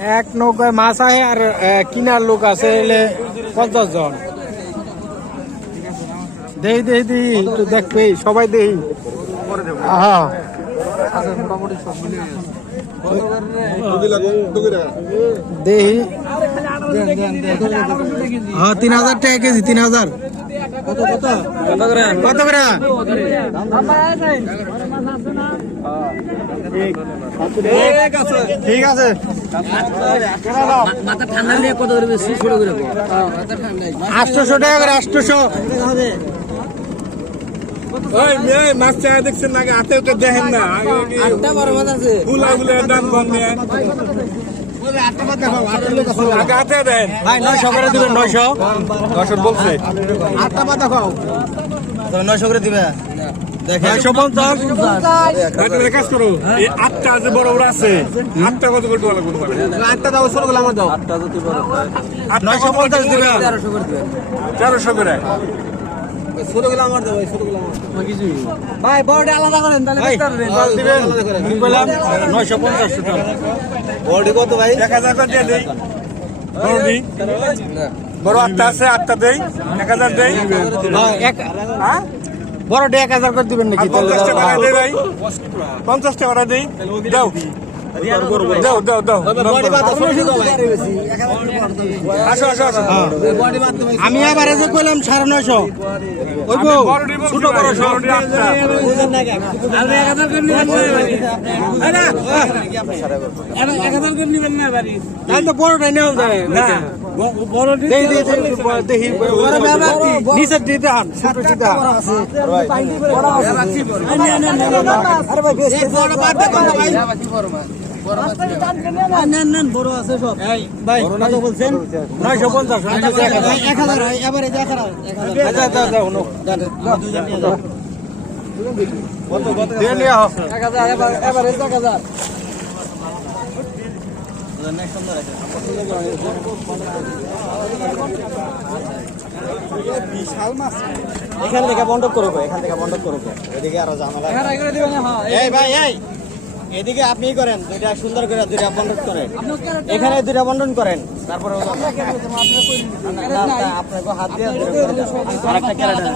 এক নৌকায় মাছ আহে আর কিনার লোক আছে এলে 50 জন। দেই দেই দেই একটু দেখবে সবাই দেই। হ্যাঁ দেই। হ্যাঁ 3000 টাকা কেজি, 3000। কত করে? ঠিক আছে। মাথা ঠান্ডা নিয়ে কত করে বেশি ছোট করে 800 টাকা করে, 800। মাছ চাই দেখছেন না, হাতে ওটা দেখেন না, আটটা বড় মাছ আছে। দাম কম নিয়ে হাতে দেন। ভাই 900 করে দিবেন। 900 বলছে 8টা পা দেখাও। 900 করে দিবে। 950। কাজ করো, এই 8টা আছে বড় বড় আছে, 8টা কত করে দেওয়া লাগবে? 8টা দাও, ছোট গুলো আমার দাও। 950 দিবে। 1300 করে। ছোট গুলো আমার দাও, ছোট গুলো আমার। ভাই বড়টা আলাদা করেন তাহলে ভাই বুঝতে পারবেন। দিবেন। কি বললাম? 950 টাকা। বড়ি কত ভাই? 1000 করে দিয়ে দেই। বড়ি বড় 8টা আছে, 8টা দেই, 1000 দেই। হ্যাঁ বড় 1000 করে দিবেন নাকি? 50 টাকা দেই ভাই, 50 টাকা দেই। দাও দাও দাও দাও। আসো আসো আসো। আমি আবার এসে কইলাম 950। ওইগো ছোট বড় সব। তাহলে তো বড়টাই নেওয়া যায় না। দেখি নিচের দিতে হান, ছোট দিতে হান। বড় আছে সব। ভাই কত বলছেন? 950। 1000 এবারে 1000। দিয়ে নিয়ে আহ। 1000 এবারে 1000। এখান থেকে বন্ধক করো, এখান থেকে বন্ধক করো। এদিকে আরো ঝামেলা। এই ভাই এই এদিকে আপনি করেন, দুইটা সুন্দর করে দুইটা বন্ধন করেন, এখানে দুইটা বন্ধন করেন, তারপরে আপনাকে হাত দিয়ে আরেকটা কেটে দেন।